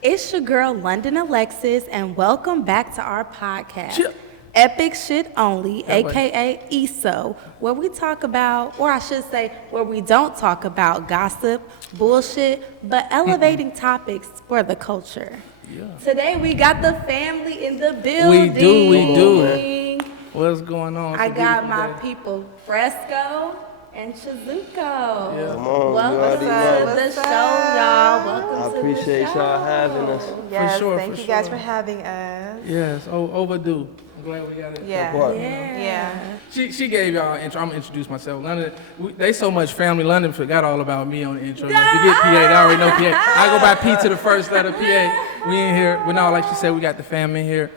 It's your girl, London Alexis, and welcome back to our podcast, Chip. Epic Shit Only, That way. aka ESO, where we talk about, or I should say, where we don't talk about gossip, bullshit, but elevating topics for the culture. Yeah. Today we got the family in the building. We do. What's going on? It's I a got beautiful my day. people, Fresco and Chizuko. Yeah. Come on, you Welcome already to know. the show, y'all. Welcome I to the appreciate show. y'all having us. Yes, sure, thank for you guys sure. for having us. Yes, overdue. I'm glad we got it. Yeah. What? Yeah. She gave y'all an intro. I'm gonna introduce myself. London, they so much family. London forgot all about me on the intro. Like, forget PA. They already know PA. I go by P to the first letter, PA. We in here. Well, no, like she said, we got the family here.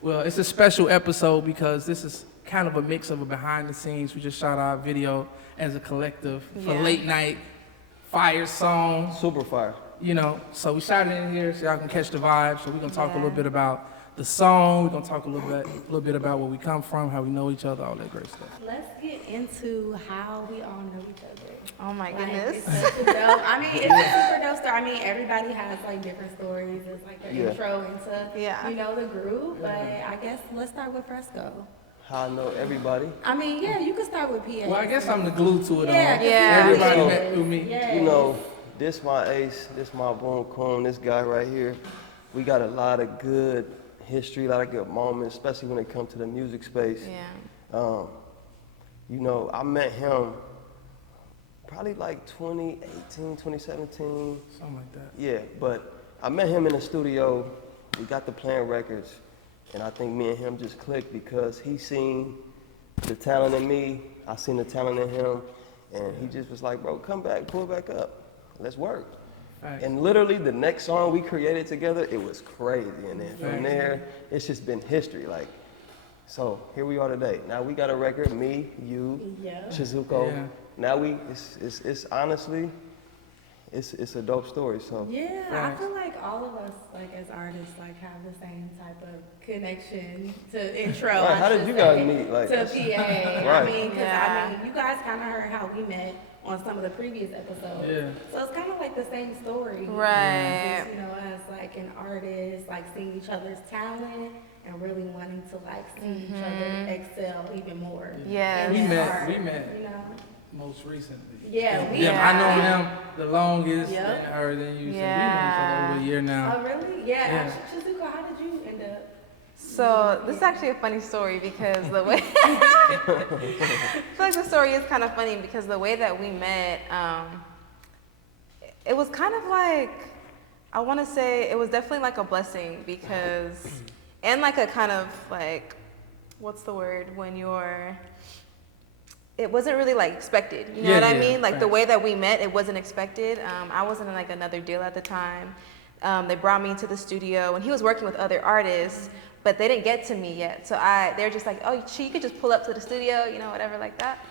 Well, it's a special episode because this is kind of a mix of a behind the scenes. We just shot our video as a collective for Yeah. late night fire song. Super fire. You know, so we shot it in here so y'all can catch the vibe. So we're gonna talk a Yeah. little bit about the song. We're gonna talk a little bit about where we come from, how we know each other, all that great stuff. Let's get into how we all know each other. Oh my Like, goodness. it's such a dope. I mean, it's a super dope story. I mean, everybody has like different stories. It's like their Yeah. intro into, Yeah. you know, the group. But I guess let's start with Fresco. How I know everybody. I mean, yeah, you can start with PA. Well, I guess I'm the glue to it all. Yeah, Yeah. Everybody So, met through me. Yes. You know, this my ace, this my boom coon, this guy right here. We got a lot of good history, a lot of good moments, especially when it comes to the music space. Yeah. You know, I met him probably like 2018, 2017. Something like that. Yeah, but I met him in the studio. We got to playing records, and I think me and him just clicked because he seen the talent in me, I seen the talent in him, and he just was like, bro, come back, pull back up, let's work. Facts. And literally the next song we created together, it was crazy, and then from Facts. there, it's just been history. Like, so here we are today. Now we got a record, me, you, Yeah. Chizuko. Yeah. Now it's honestly, it's a dope story. So Yeah, Right. I feel like all of us, like as artists, like have the same type of connection to intro. Right, I how did should you guys say, mean? Like, to that's- PA? I Right. mean, because Yeah. I mean, you guys kind of heard how we met on some of the previous episodes. Yeah. So it's kind of like the same story. Right. Just, you know, as like an artist, like seeing each other's talent and really wanting to like see each other excel even more. Yes. in We their met- art, we met. You know. Most recently. Yeah, we. Yeah, I know him the longest Yep. and her than you. So we know each Yeah. other over a year now. Oh really? Yeah. Yeah. Chizuko, how did you end up? So this is actually a funny story because the way I feel like the story is kind of funny because the way that we met, it was kind of like I want to say it was definitely like a blessing because and like a kind of like what's the word when you're it wasn't really like expected, you know Yeah, what I yeah, mean? Like the facts. way that we met, it wasn't expected. I wasn't in like another deal at the time. They brought me into the studio, and he was working with other artists, but they didn't get to me yet. So they're just like, oh, you could just pull up to the studio, you know, whatever like that.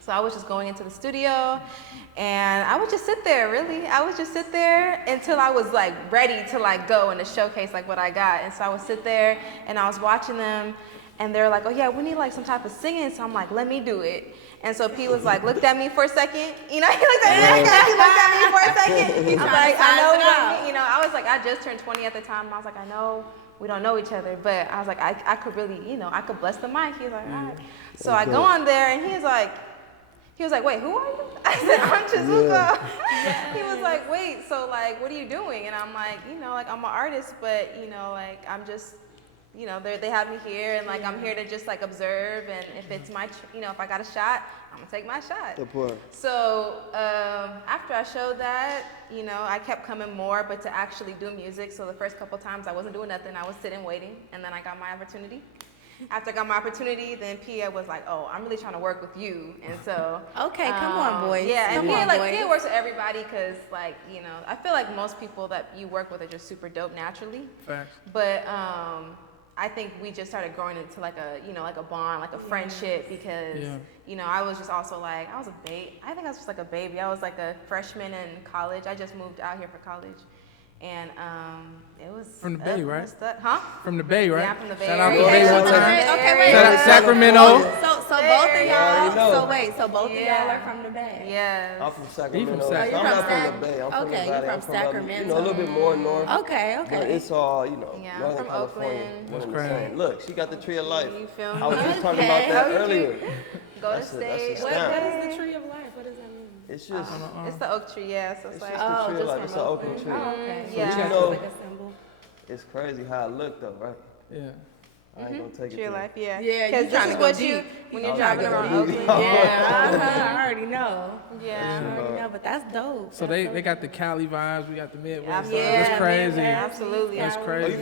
So I was just going into the studio, and I would just sit there, really. I would just sit there until I was like ready to like go and to showcase like what I got. And so I would sit there, and I was watching them, and they're like, oh yeah, we need like some type of singing. So I'm like, let me do it. And so P was like, looked at me for a second. You know, he looked at me for a second. I'm like, I know we don't, you know, I was like, I just turned 20 at the time. And I was like, I know we don't know each other, but I was like, I could really, you know, I could bless the mic. He was like, all right. So I go on there, and he was like, wait, who are you? I said, I'm Chizuko. He was like, wait, so like, what are you doing? And I'm like, you know, like I'm an artist, but you know, like I'm just, you know, they have me here, and like I'm here to just like observe, and if it's my, you know, if I got a shot, I'm gonna take my shot. Good point. So after I showed that, you know, I kept coming more, but to actually do music. So the first couple times I wasn't doing nothing, I was sitting waiting, and then I got my opportunity. After I got my opportunity, then Pia was like, oh, I'm really trying to work with you. And so. Okay, come on, boys. Yeah, and Come on, boys. Pia works with everybody because, like, you know, I feel like most people that you work with are just super dope naturally. Facts. But I think we just started growing into like a, you know, like a bond, like a friendship because, Yeah. you know, I was just also like, I was a baby. I think I was just like a baby. I was like a freshman in college. I just moved out here for college. and it was From the Bay, right? Huh? From the Bay, right? Yeah, I'm from the Bay Shout out to the Area. Bay one Okay, time. wait. Shout out Sacramento. So both of y'all. know. So wait. So both of y'all Yeah. are from the Bay. Yes. I'm from Sacramento. Sac- I'm you're not from from Sac- the Bay. I'm from okay, the you're Valley. from I'm from Sacramento. a little bit more north. Okay. But it's all, Yeah, I'm Northern from California. Oakland. One and the That's same. Look, she got the tree of life. You feel I was me? just talking about that Okay. earlier. Go to That's a state. stamp. What is the tree of life? What does that mean? It's just, It's the oak tree, yeah. So it's it's like, just the tree of just life. from It's an open Oakland. tree. Oh, okay. Yeah. But you It's know, like a symbol. it's crazy how it looked though, right? Yeah. I ain't gonna take it tree of there. life, yeah. Yeah, you Because this tryna is go what deep. when you're I'm driving tryna go around deep. Oakland. Yeah, I already know. Yeah. I already know, but that's dope. So they got the Cali vibes. We got the Midwest. vibes. Yeah, That's crazy. Midwest. Absolutely. That's Oh, crazy.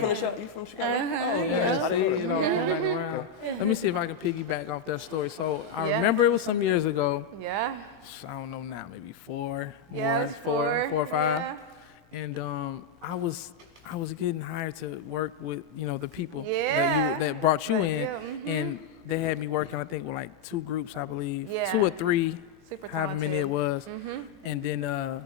you from Chicago? Uh-huh, Oh, Yeah, I see, didn't know that. come back around. Let me see if I can piggyback off that story. So I Yeah. remember it was some years ago. Yeah. I don't know now, maybe four, Yeah, more, it's four or five. Yeah. And I was getting hired to work with the people Yeah. that brought you Like in, you, and they had me working I think with like 2 groups I believe, Yeah. 2 or 3, Super however many talented. it was, and then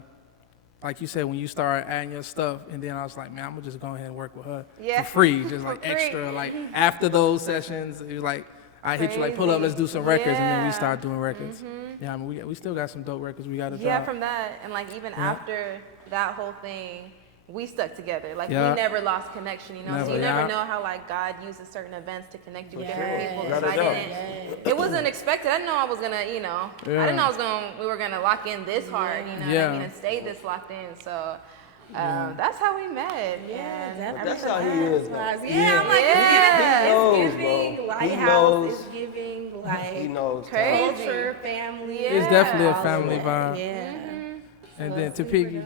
like you said when you start adding your stuff, and then I was like, man, I'm gonna just go ahead and work with her Yeah. for free, just For like free. extra, like after those sessions, it was like. I hit you like pull up, let's do some records, and then we Yeah. start doing records. Yeah, I mean we still got some dope records we got to Yeah, drop. from that, and like even Yeah. after that whole thing, we stuck together. Like Yeah. we never lost connection, So Never, you never yeah. know how like God uses certain events to connect you with Yes. different people. Without 'Cause a I doubt. didn't. It wasn't expected. I didn't know I was gonna, I didn't know we were gonna lock in this hard. You know what Yeah. I mean? And stay this locked in. So. That's how we met. Yeah, and definitely. That's how he is, though. Yeah, I'm like, Yeah. He knows, it's giving bro. He lighthouse, knows. it's giving like He knows. Crazy. talent. culture, family. It's definitely a all of family that. vibe. Yeah. And So then it's to super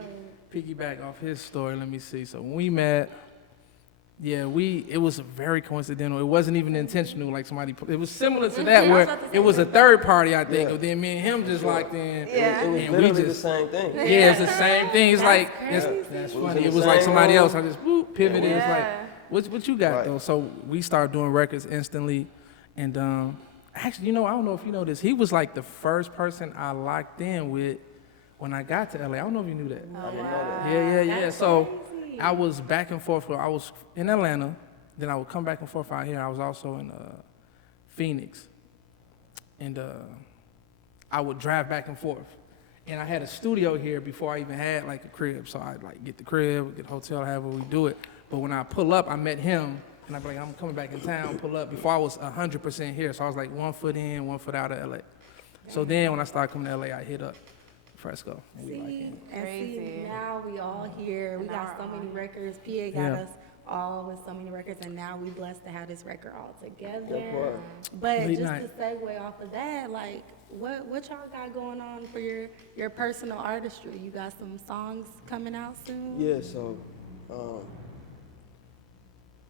piggyback off his story, let me see. So when we met, it was very coincidental. It wasn't even intentional. Like it was similar to that where it was a third party, I think. Yeah. But then me and him just locked in. Yeah. It was And we literally the just- same thing. Yeah, it's the same thing. It's like that's was funny. in It the was like same somebody room. else. I just pivoted. It's like, Yeah. what you got Right. though? So we started doing records instantly, and actually, I don't know if you know this. He was like the first person I locked in with when I got to LA. I don't know if you knew that. I didn't know that. Yeah. That's So crazy. I was back and forth. I was in Atlanta, then I would come back and forth out here. I was also in Phoenix, and I would drive back and forth. And I had a studio here before I even had like a crib. So I'd like get the crib, get a hotel, however we do it. But when I pull up, I met him, and I'd be like, I'm coming back in town, pull up. Before I was 100% here, so I was like 1 foot in, 1 foot out of LA. So then when I started coming to LA, I hit up Fresco. And we like, See, and Crazy. see, now we all here. We And got now so we're many on. records. PA got Yeah. us all with so many records, and now we blessed to have this record all together. Good part. But Late just night. to segue off of that, like, what y'all got going on for your personal artistry? You got some songs coming out soon? Yeah, so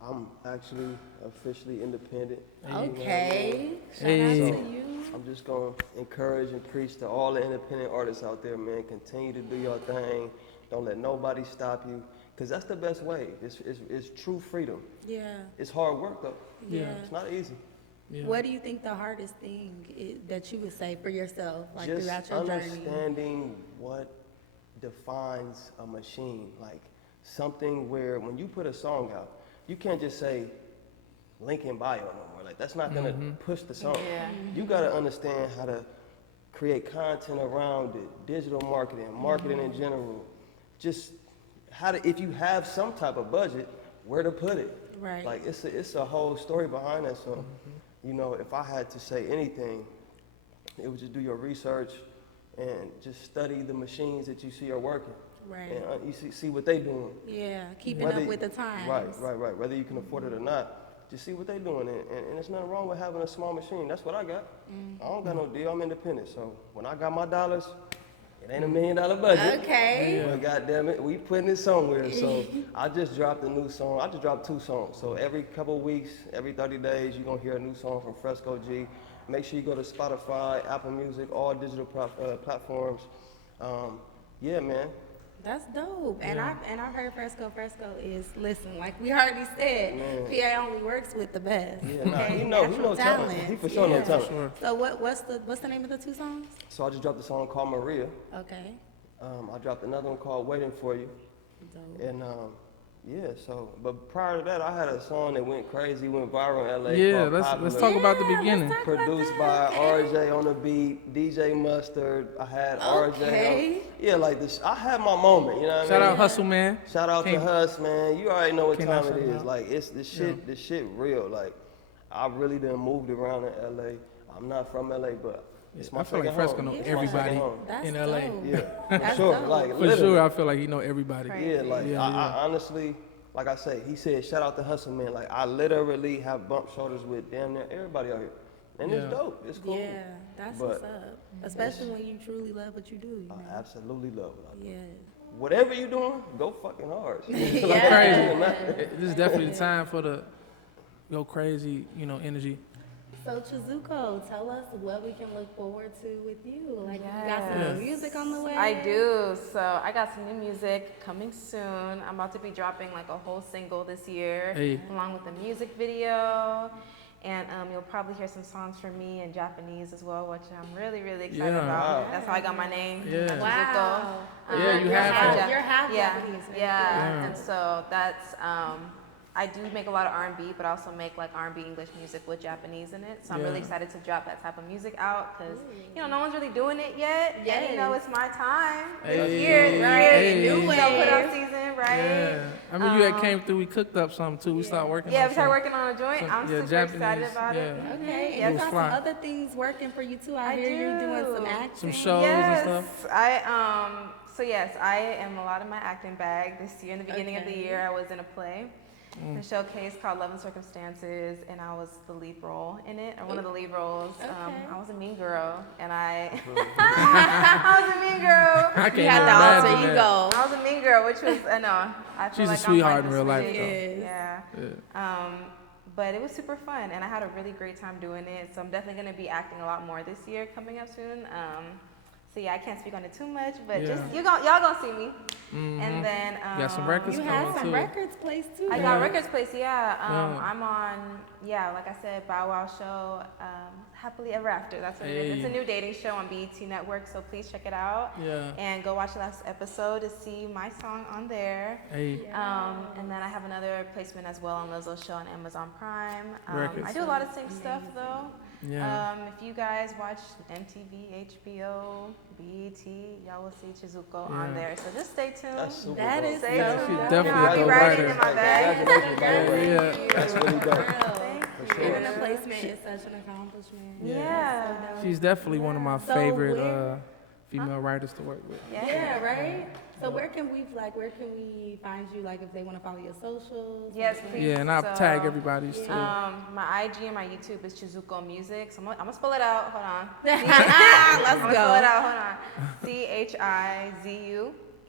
I'm actually officially independent. Okay. Shout Hey. out to you. I'm just gonna encourage and preach to all the independent artists out there, man. Continue to do your thing. Don't let nobody stop you, cause that's the best way. It's true freedom. Yeah. It's hard work though. Yeah. It's not easy. yeah. What do you think the hardest thing is that you would say for yourself, like Just throughout your journey? understanding what defines a machine, like something where when you put a song out, you can't just say link in bio no more. Like that's not gonna push the song. Yeah. You gotta understand how to create content around it, digital marketing, marketing in general. Just how to, if you have some type of budget, where to put it. Right. Like it's a whole story behind that. So, if I had to say anything, it would just do your research and just study the machines that you see are working. Right. And you see what they doing. Yeah, keeping Whether- up with the times. Right. Whether you can afford it or not, just see what they doing. And there's nothing wrong with having a small machine. That's what I got. I don't got no deal. I'm independent. So when I got my dollars, it ain't $1 million budget. Okay. But goddamn it, we putting it somewhere. So I just dropped a new song. I just dropped 2 songs. So every couple of weeks, every 30 days, you're gonna hear a new song from Fresco G. Make sure you go to Spotify, Apple Music, all digital platforms. Yeah, man. That's dope. And I've heard Fresco is listen, like we already said, Man. PA only works with the best. Yeah, nah, Okay, he know natural talent. He for sure know Yeah. talent. Sure. So what's the name of the 2 songs? So I just dropped a song called Maria. Okay. I dropped another one called Waiting For You. Dope. And yeah, so but prior to that, I had a song that went crazy, went viral in LA. Yeah, called let's Popular, talk about the Yeah, beginning. let's talk about produced that. by RJ on the beat, DJ Mustard. I had RJ. Okay. Yeah, like this. I had my moment. You know what I Shout mean? out Hustle Man. Shout out to Can't- Hus, man. You already know what Cannot time shout it him is. out. Like it's the shit. The shit real. Like I really done moved around in LA. I'm not from LA, but it's my I feel like second Fresco home. know It's my second everybody home. That's in LA. dope. Yeah, for That's sure. dope. Like For literally. sure, I feel like he know everybody. Right. Yeah, like Yeah, I honestly, like I say, he said, shout out to Hustle Man. Like I literally have bumped shoulders with damn near everybody out here, and Yeah. it's dope. It's cool. Yeah, that's But what's up. Especially when you truly love what you do. You know? I absolutely love what I do. Yeah. Whatever you doing, go fucking hard. Crazy. This is definitely the time for the go crazy, energy. So Chizuko, tell us what we can look forward to with you. Like you got some Yes. new music on the way. I do. So I got some new music coming soon. I'm about to be dropping like a whole single this year, Hey. along with a music video. And you'll probably hear some songs from me in Japanese as well, which I'm really, really excited Yeah. about. Wow. That's how I got my name. Yeah. Chizuko. Wow. Yeah, you you're have half, to. You're half Yeah, Japanese. Right? yeah. And so that's I do make a lot of R&B, but I also make like R&B English music with Japanese in it. So I'm really Yeah. excited to drop that type of music out because no one's really doing it yet. And Yes. it's my time Hey, this year. Right? hey. New New wave. Put out wave. season, right? Yeah. I mean, you had came through. We cooked up something too. We started working. Yeah, on we started something. working on a joint. So, I'm yeah, super Japanese, excited about it. yeah. Okay. Yeah, And was you got fly. some other things working for you too. I hear do. you doing some acting. Some shows and stuff. So yes, I am a lot in my acting bag. This year, in the beginning of the Okay. year, I was in a play, a showcase called Love and Circumstances, and I was the lead role in it, or one of the lead roles. Okay. I was a mean girl, and I was a mean girl. I can't You even had the alter imagine that. I ego. was a mean girl, which was no. I feel She's a like sweetheart I'm in like real the life, sweetest. though. Yeah. But it was super fun, and I had a really great time doing it. So I'm definitely going to be acting a lot more this year coming up soon. So yeah, I can't speak on it too much, but Yeah. just y'all gonna see me. And then You got some records You coming had some too. records placed too. I right? got records placed. Yeah, Yeah. I'm on. Yeah, like I said, Bow Wow show. Happily Ever After. That's what it is. It's a Hey. new dating show on BET Network, so please check it out. Yeah. And go watch the last episode to see my song on there. Hey. And then I have another placement as well on Lizzo's show on Amazon Prime. Records. I do a lot of sync stuff though. Yeah. If you guys watch MTV, HBO, BET, y'all will see Chizuko on Yeah. there. So just stay tuned. That's super That dope. is Stay so tuned. She's dope. definitely I'll a be dope riding writer. in my bag. Congratulations, by the way. Yeah. That's really dope. Real. For sure. Even a placement is such an accomplishment. Yeah. She's definitely one of my So favorite where- female writers to work with. Yeah, right? So where can we find you, like if they want to follow your socials? Yes, please. Yeah, and I'll So, tag everybody's too. My IG and my YouTube is Chizuko Music. So I'm gonna spell it out. Hold on. Let's I'm gonna spell it go. out. Hold on.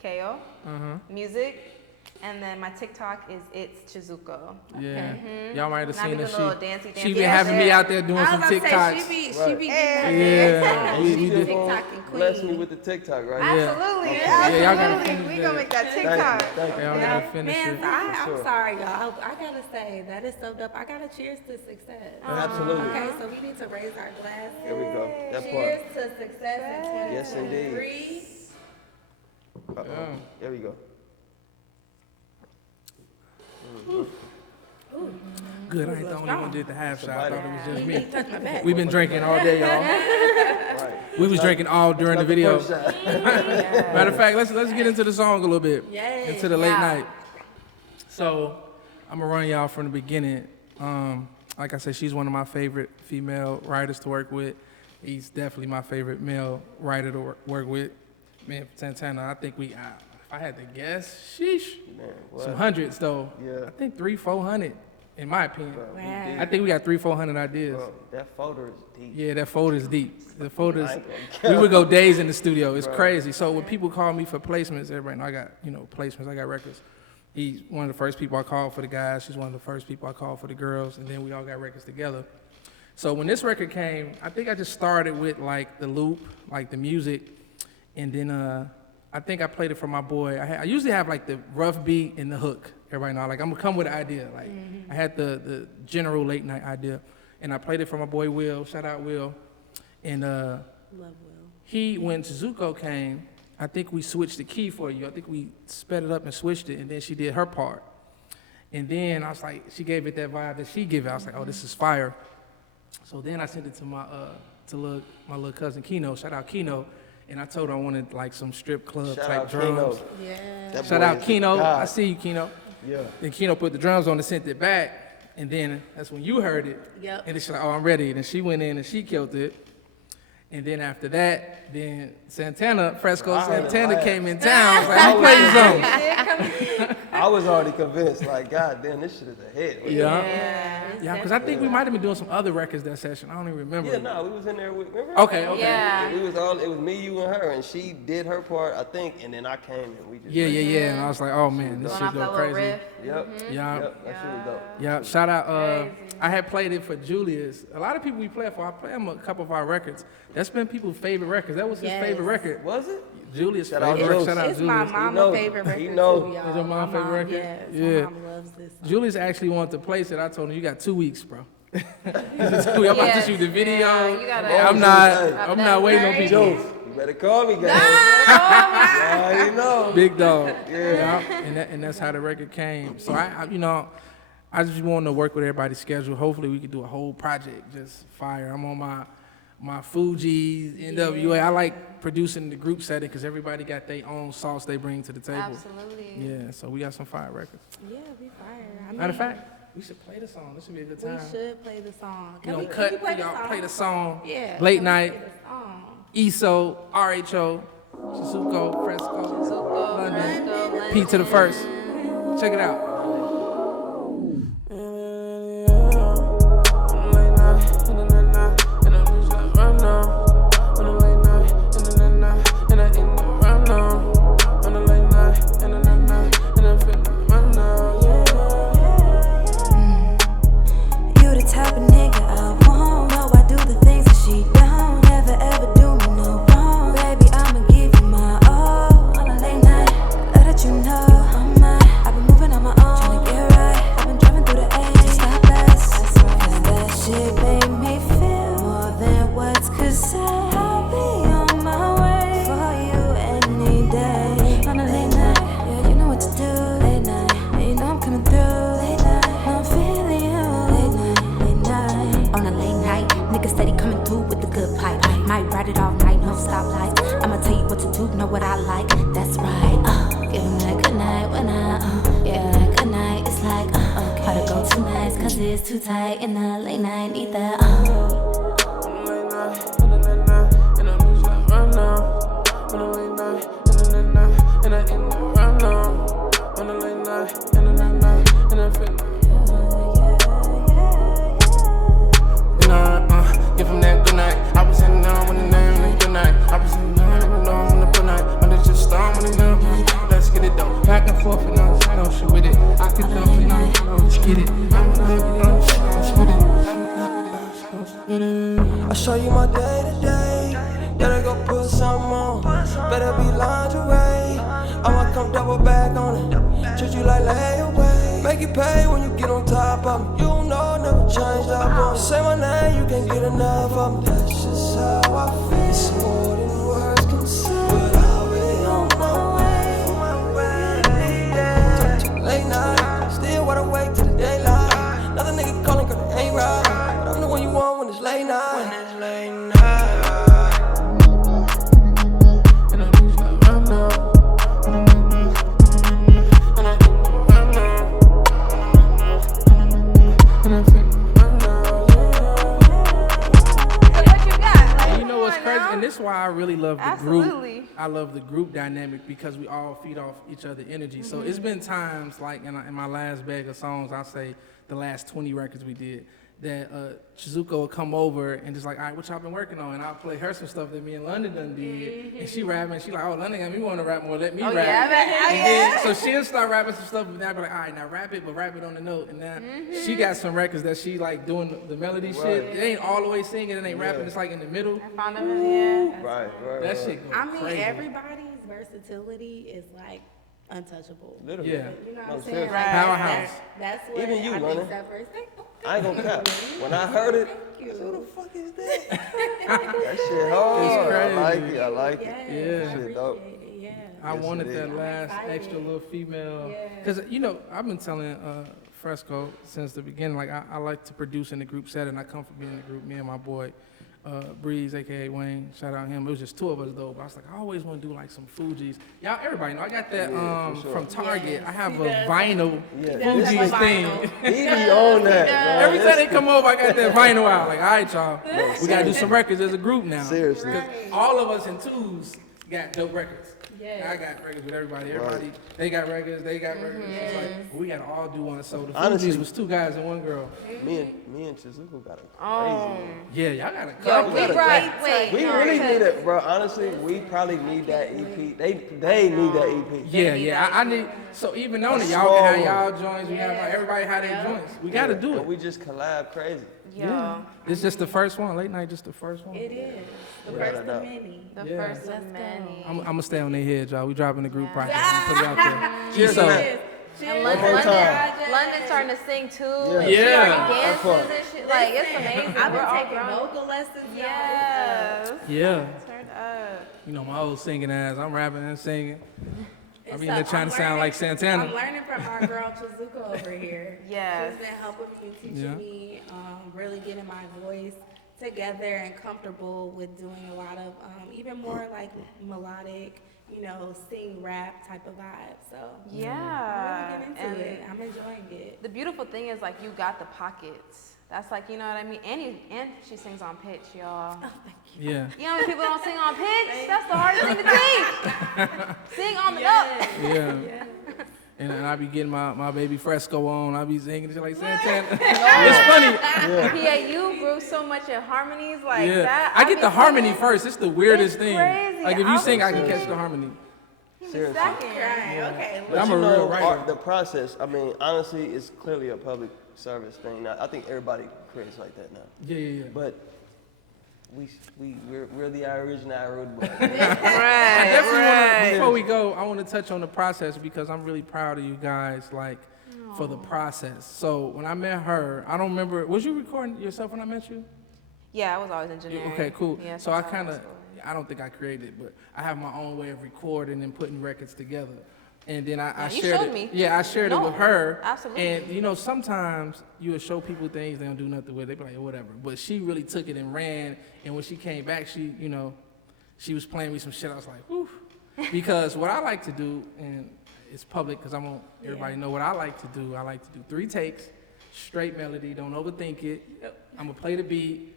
CHIZUKO. Music. And then my TikTok is It's Chizuko. Yeah. Y'all might have And I be seen doing her. little dancey She been dancey having me shit. out there doing I some was about to TikToks. say, she be Right. getting Yeah, her And dance you on. still TikTok gonna and bless me queen. with the TikTok, right? Absolutely. Yeah, y'all gotta Absolutely. finish We that. gonna make that Thank TikTok. you. Thank you. Y'all Yeah, gotta finish man, it. I'm sure. sorry, y'all. I gotta say that is so dope. I gotta cheers to success. Absolutely. Okay, so we need to raise our glasses. Here we go. That Cheers part. to success in Yes, indeed. 2023. Uh-oh. There we go. Good, I ain't the only one did the half shot. I thought it was just me. Touch my back. We've been drinking all day, y'all. Right. We was drinking all during the Not video. first shot. Matter of fact, let's get into the song a little bit. Yes. Into the late Yeah. night. So I'm gonna run y'all from the beginning. Like I said, she's one of my favorite female writers to work with. He's definitely my favorite male writer to work with. Man, Santana, I think if I had to guess, sheesh, Man, some what? hundreds though. Yeah. I think 300-400, in my opinion. Bro, we Wow. deep. I think we got 300-400 ideas. Bro, that folder is deep. Yeah, that folder's deep. The folder's, I ain't gonna we would go days in the studio. It's Bro. crazy. So when people call me for placements, everybody know I got, placements, I got records. He's one of the first people I called for the guys. She's one of the first people I called for the girls. And then we all got records together. So when this record came, I think I just started with like the loop, like the music. And then I think I played it for my boy. I usually have like the rough beat and the hook. Everybody know, like I'm gonna come with an idea. Like I had the general late night idea. And I played it for my boy Will, shout out Will. And Love Will. when Chizuko came, I think we switched the key for you. I think we sped it up and switched it, and then she did her part. And then I was like, she gave it that vibe that she gave it. I was like, oh, this is fire. So then I sent it to my little cousin Keno. Shout out Keno. And I told her I wanted like some strip club type drums. Yeah. Shout out Keno. I see you, Keno. Yeah. Then Keno put the drums on and sent it back. And then that's when you heard it. Yep. And then she's like, oh, I'm ready. And then she went in and she killed it. And then after that, then Fresco Santana came in town. I was like, play something. I was already convinced, like, God damn, this shit is a hit. Yeah, because I think we might have been doing some other records that session. I don't even remember. Yeah, no, we was in there with, remember? Okay. Yeah. It was me, you, and her, and she did her part, I think, and then I came and we just. Yeah. And I was like, oh man, this Going shit off go that little crazy. riff. Yep. Yeah. Yep, that shit was dope. Yeah, shout out. Crazy. I had played it for Julius. A lot of people we play for, I play them a couple of our records. That's been people's favorite records. That was his Yes. favorite record. Was it? Julius' Shout out favorite record. Julius. Shout out It's my Julius. mama's knows. favorite He record knows. too, y'all. Is your mom My favorite mom, record? Yes, Yeah. my mom loves this song. Julius actually wanted to place it. I told him, you got 2 weeks, bro. He said, 2 weeks. I'm about to shoot the video. Yeah, you gotta- I'm not waiting on people. Jules, you better call me, guys. Yeah, you know. Big dog. Yeah. And that's how the record came. So I just want to work with everybody's schedule. Hopefully we could do a whole project, just fire. I'm on my Fuji's, NWA. I like producing the group setting because everybody got their own sauce they bring to the table. Absolutely. Yeah, so we got some fire records. Yeah, we fire. Matter of fact, we should play the song. This should be a good we time. should play the song. You know, Can cut, we play the y'all song? play the song. Yeah. Late can we night, play the song? ESO, RHO, Chizuko, Fresco, Zuko, London, Fresco, P to the first. Check it out. You the type of nigga I want. Know I do the things that she don't. Never ever do me no wrong. Baby, I'ma give you my all. On a late night, let that you know I'm mine. I've been moving on my own, tryna get right. I've been driving through the A, just stopless. Cause that shit made me feel more than words could say. I'll be on my way for you any day. On a late night, yeah, you know what to do. Late night, yeah, you know I'm coming through. Late night, I'm feeling you. Late night, on a late night, nigga steady coming through with the good pipe. Might ride it all night, no stoplights. I'ma tell you what to do, know what I like. That's right. Give him that good night when yeah, that good night. It's like okay. Hard to go too nice, cause it's too tight in the late night. Need that Give him that good night. I was in there when the name and good night. I was in there when the when the good night. When it's just storm when the let's get it though. Back and forth and I don't shoot with it. I could jump and let's get it. I show you my day to day. Better go put something on. Better be lingerie. I'ma come double back on it. Treat you like layaway. Make you pay when you get on top of me. You don't know, never changed up on me. Say my name, you can't get enough of me. That's just how I feel. It's more than words can say. But I'll be on my way. Late night, still wide awake to the daylight. Another nigga calling 'cause it ain't right. But I'm the one you want when it's late night. When it's late night. What you got? Like, You know what's come on crazy? now. And this is why I really love the Absolutely. group. I love the group dynamic because we all feed off each other energy. So it's been times like in my last bag of songs, I say the last 20 records we did, that Chizuko will come over and just like, all right, what y'all been working on? And I'll play her some stuff that me and London done did. And she rapping, and she like, oh, London got me want to rap more, let me rap. yeah, I bet- oh, And yeah. then, so she'll start rapping some stuff, but then I'll be like, all right, now rap it, but rap it on the note. And now she got some records that she like doing the melody shit. It ain't all the way singing, it ain't rapping, it's like in the middle. I found him in here. Right. That shit go I mean, crazy. everybody's versatility is like untouchable. Literally. Yeah. You know what No, I'm saying? seriously. Like, Powerhouse. That's what Even you, I Lana. think separates. I ain't gonna cap. When I heard it, Thank who you. the fuck is that? That shit hard. crazy. I like it. I like it. Yes, Yeah. I Shit dope. appreciate it. I Yes, wanted it that is. last excited. extra little female. Yeah. Because, you know, I've been telling Fresco since the beginning, like, I like to produce in the group setting. I come from being in the group, me and my boy, Breeze, a.k.a. Wayne. Shout out him. It was just two of us, though. But I was like, I always want to do, like, some Fuji's. Y'all, everybody know. I got that Yeah, for sure. from Target. Yes, I have he a does. vinyl Yeah, Fuji's have a thing. vinyl. He be on that, bro. Every time That's they come over, I got that vinyl out. Like, all right, y'all, we got to do some records as a group now. Seriously. Right. All of us in twos got dope records. Yes. I got records with everybody. Everybody, they got records, they got records. It's like, we got to all do one. So the Honestly- Fugees was two guys and one girl. Me and Chizuko got a Oh. crazy. Yeah, y'all got a Yo, couple. we gotta brought, wait, We no, really because- need it, bro. Honestly, we probably need that EP. They need that EP. Yeah, need yeah. that. I need, so even on it, y'all Small can have one. y'all joints. We have like, everybody have their joints. We got to do And it. we just collab crazy. Yo, It's just the first one. Late night, just the first one. It is. The Without first a doubt. of many. the Yeah. first Let's of go. many. I'm going to stay on their head, y'all. We dropping the group Yeah. project. I'm gonna put it out there. Cheers So- to that. Cheers. And One more London, time. London's starting to sing too. Yeah. She Yeah. already That's dances fun. and shit. Like, it's amazing. I've We're been all taking grown. vocal lessons. y'all. Yes. Yeah. Turn up. You know, my old singing ass. I'm rapping and singing. I It's be in there up. trying I'm to sound like learning- Santana. I'm learning from our girl Chizuko over here. Yes. She's been helping me, teaching Yeah. me, really getting my voice together and comfortable with doing a lot of, even more like melodic, you know, sing rap type of vibe. So Yeah. I'm really getting into And it. I'm enjoying it. the beautiful thing is, like, you got the pockets. That's like, you know what I mean? And she sings on pitch, y'all. Yeah. You know how many people don't sing on pitch? That's the hardest thing to teach. Sing on the note. Yeah. And I be getting my baby Fresco on. I be singing shit like Santana. It's funny. PA, you grew so much in harmonies like Yeah. that. I get the be harmony singing- first. It's the weirdest It's thing. crazy. Like if I you was sing, I can singing- catch the harmony. Seriously. Second. Right, okay. But I'm you a know, real writer. the process, I mean, honestly, it's clearly a public service thing. Now, I think everybody creates like that now. Yeah. But we're the original road boy. I definitely wanna, before we go, I want to touch on the process because I'm really proud of you guys, like, for the process. So when I met her, I don't remember, was you recording yourself when I met you? Yeah, I was always engineering. Okay, cool. Yeah, So I since kind was of, little. I don't think I created it, but I have my own way of recording and putting records together. And then I Yeah, you shared showed it. me. Yeah, I shared it No, with her. absolutely. And you know, sometimes you would show people things they don't do nothing with. They be like, whatever. But she really took it and ran. And when she came back, she, you know, she was playing me some shit. I was like, whew. Because what I like to do, and it's public because I want everybody to know what I like to do. I like to do 3 takes, straight melody. Don't overthink it. I'm gonna play the beat.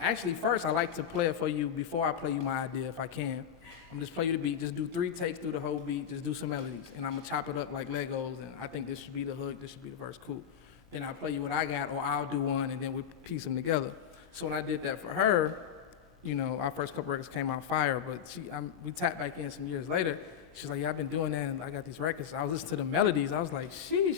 Actually, first I like to play it for you before I play you my idea, if I can. I'm just play you the beat. Just do 3 takes through the whole beat. Just do some melodies, and I'm gonna chop it up like Legos. And I think this should be the hook. This should be the verse. Cool. Then I'll play you what I got, or I'll do one, and then we piece them together. So when I did that for her, you know, our first couple records came out fire. But we tapped back in some years later. She's like, yeah, I've been doing that, and I got these records. I was listening to the melodies. I was like, sheesh.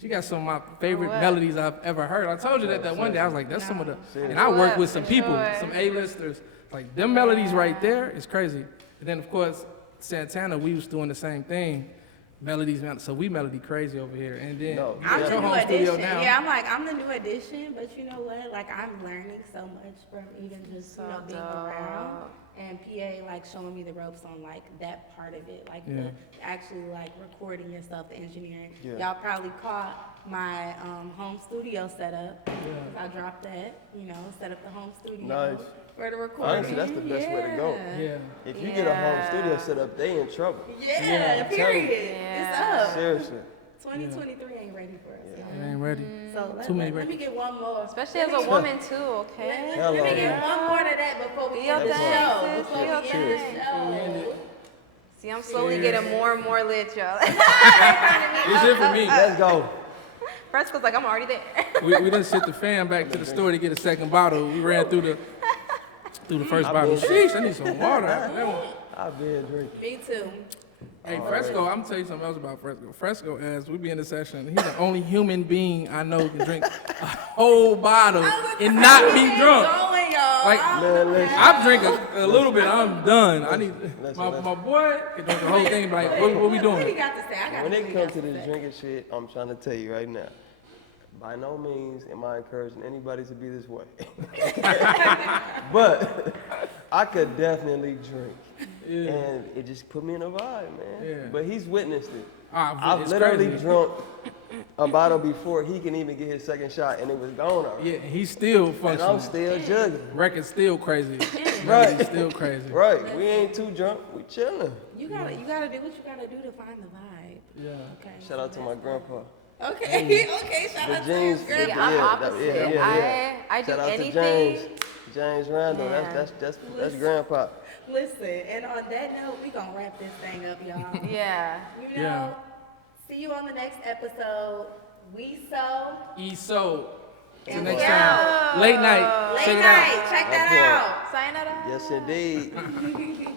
She got some of my favorite What? melodies I've ever heard. I told you that one day. I was like, that's some of the, and I What? work with some For people, sure. some A-listers. Like, them melodies right there is crazy. And then, of course, Santana, we was doing the same thing. Melodies, so we melody crazy over here. And then, No, you I'm got the your new home studio addition. now. Yeah, I'm like, I'm the new addition, but you know what? Like, I'm learning so much from even just, you know, being around. And PA, like, showing me the ropes on, like, that part of it. Like, Yeah. the actually, like, recording and stuff, the engineering. Yeah. Y'all probably caught my home studio setup. I dropped that, you know, set up the home studio. Nice. For the recording. Honestly, that's the best way to go. Yeah. If you get a home Yeah. studio set up, they in trouble. Yeah, I'm telling period. you. It's Yeah. up. Seriously. 2023 ain't ready for us. It ain't ready. So Too many let me get one more. Especially as a woman too, okay? Let me Hello. get one more to that before we Do your end the thing, show. sis. Before Do your we end thing. the show. See, I'm slowly getting more and more lit, y'all. It's it for me. Let's go. Fresco's like, I'm already there. We done sent the fan back to the store to get a second bottle. We ran through the first bottle. Sheesh, I need some water after that one. I've been drinking. Me too. Hey, Fresco, I'm gonna tell you something else about Fresco. Fresco, as we be in the session, he's the only human being I know can drink a whole bottle and not be drunk. Going, y'all. Like, Man, listen. I drink a little bit, I'm done. I need, Listen. my boy can drink the whole thing, but like, what we What he doing? got to say? I got When to it comes to this drinking shit, I'm trying to tell you right now. By no means am I encouraging anybody to be this way. But I could definitely drink. and it just put me in a vibe, man. Yeah. But he's witnessed it. Ah, I've it's literally crazy. drunk a bottle before he can even get his second shot, and it was gone already. Yeah, he's still And functioning. I'm still jugging. Record's still crazy. Right. Melody's still crazy. Right, we ain't too drunk, we chilling. You gotta do what you gotta do to find the vibe. Yeah. Okay. Shout out to my grandpa. Okay, okay, shout The out to jeans, his See, grandpa. I'm yeah, opposite. I do Shout out anything. to James Randall. Yeah. That's grandpa. Listen, and on that note, we gonna wrap this thing up, y'all. Yeah. You know, Yeah. see you on the next episode. We so ESO. Till And next we time. out. Late night. late Check it night. out. Check That that out. Sayonara. Yes, indeed.